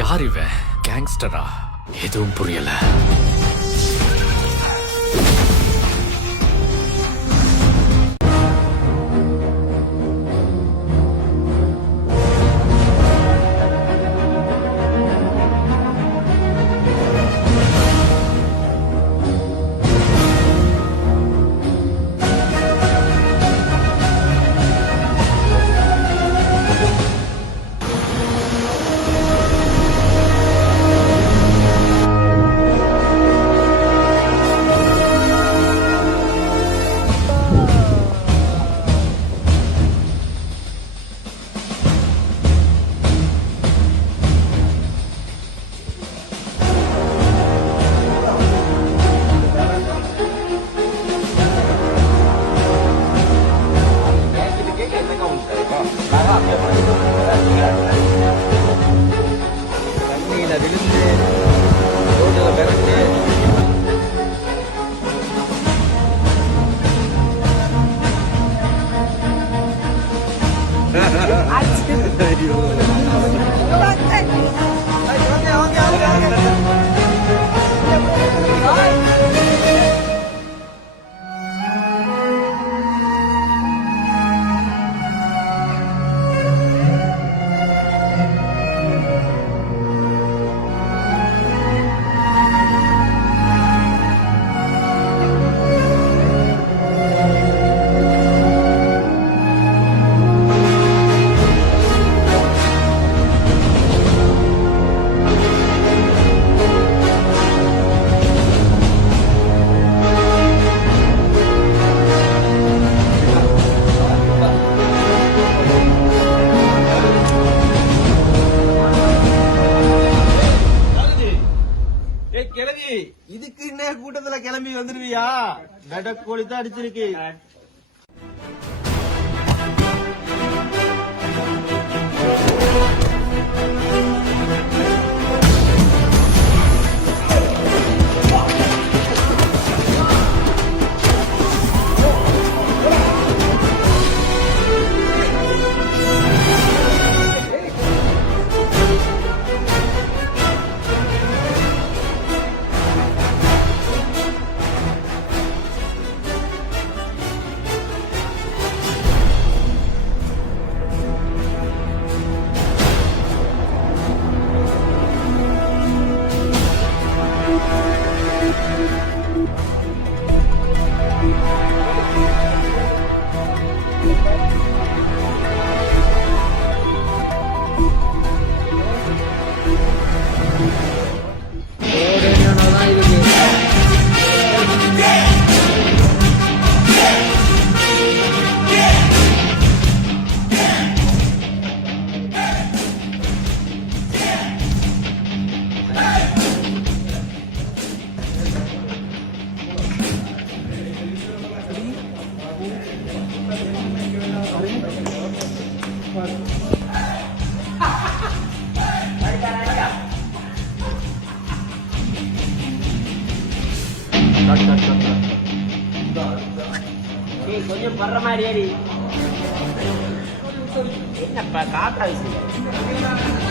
யார் இவன்? கேங்ஸ்டரா? எதுவும் புரியல. இதுக்கு என்ன கூட்டத்துல கிளம்பி வந்துருவியா? நடக்கோழி தான் அடிச்சிருக்கு. கொஞ்சம் படுற மாதிரி ஏறி என்னப்பா காத்தா விஷயம்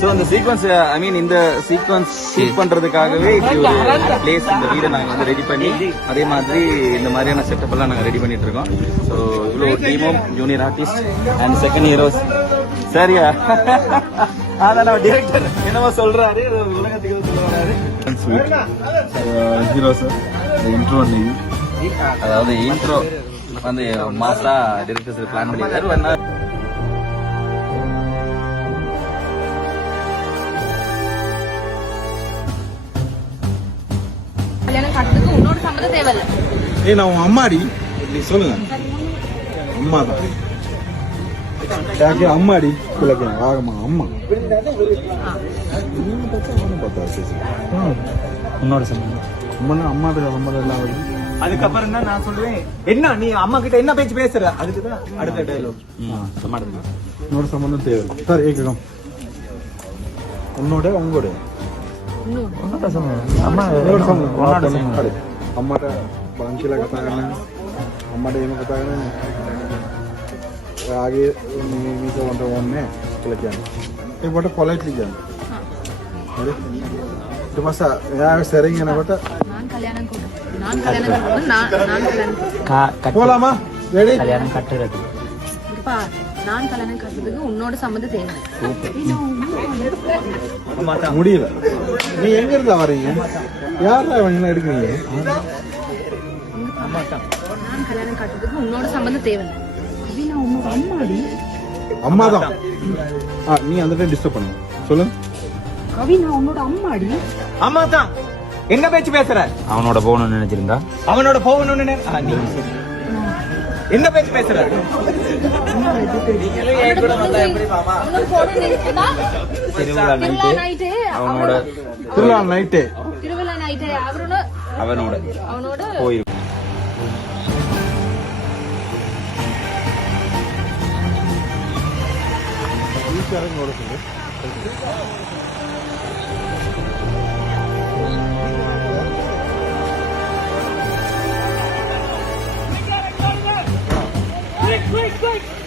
சோ இந்த சீக்வன்ஸ் ஐ மீன் இந்த சீக்வன்ஸ் ஷூட் பண்றதுக்காகவே இப்படி ஒரு பிளேஸ் இந்த வீடை நாங்க வந்து ரெடி பண்ணி அதே மாதிரி இந்த மாதிரியான செட்டப் எல்லாம் நாங்க ரெடி பண்ணிட்டு இருக்கோம். சோ இவ்வளவு டீமும் junior artist and second heroes சரியா அதான் டிரெக்டர் என்னவோ சொல்றாரு உலகத்துக்கு சொல்ல வராரு. ஹீரோஸ் இன்ட்ரோ அதாவது இன்ட்ரோ வந்து மாசா டிரெக்டர் பிளான் பண்ணிருக்காரு. ஏய் நான் உன் அம்மாடி நீ சொல்லுங்க அம்மா தான் அம்மாடி ஆகமா அம்மா உன்னோட சம்பந்தம் அம்மாவோட சம்பந்தம் எல்லாம் வருது. அதுக்கப்புறம் தான் நான் சொல்லுவேன் என்ன நீ அம்மா கிட்ட என்ன பேச்சு பேசுற அதுக்குதான் அடுத்த டைலாக் உன்னோட சம்பந்தம் தேவை சார் ஏக்கம் உன்னோட உங்களோட உன்னோட சம்பந்தம் අම්මට බං කියලා කතා කරන්න අම්මට එහෙම කතා කරන්නේ ඔයාගේ මේක වන්ට ඕනේ කියලා කියන්නේ ඒකට පොලයිට්ලි කියන්නේ හරි ඊට පස්සේ එයා සැරින් යනකොට நான் கல்யாணம் போலாமா ரெடி கல்யாணம் கட்டுறது அப்பா நான் கல்யாணம் கட்டுறதுக்கு உன்னோட சம்மதம் தேவை முடியல நீ எங்க இருந்தா வரீங்க யாரா இவங்க எடுக்கிறீங்க நான் கல்யாணம் கட்டுறதுக்கு உன்னோட சம்மதம் தேவை அது நான் உன்னோட அம்மாடி அம்மா தான் நீ அந்த டைம் டிஸ்டர்ப் பண்ணுங்க சொல்லுங்க கவி நான் உன்னோட அம்மாடி அம்மா தான் என்ன பேச்சு பேசுற அவனோட போகணும்னு நினைச்சிருந்தா அவனோட போகணும்னு நீ என்ன பேச்சு பேசுற அவனோட போன நினைச்சதா திருவிழா நைட்டு அவனோட திருவிழா நைட்டே திருவிழா நைட்டு அவனோட போயிரு Quick!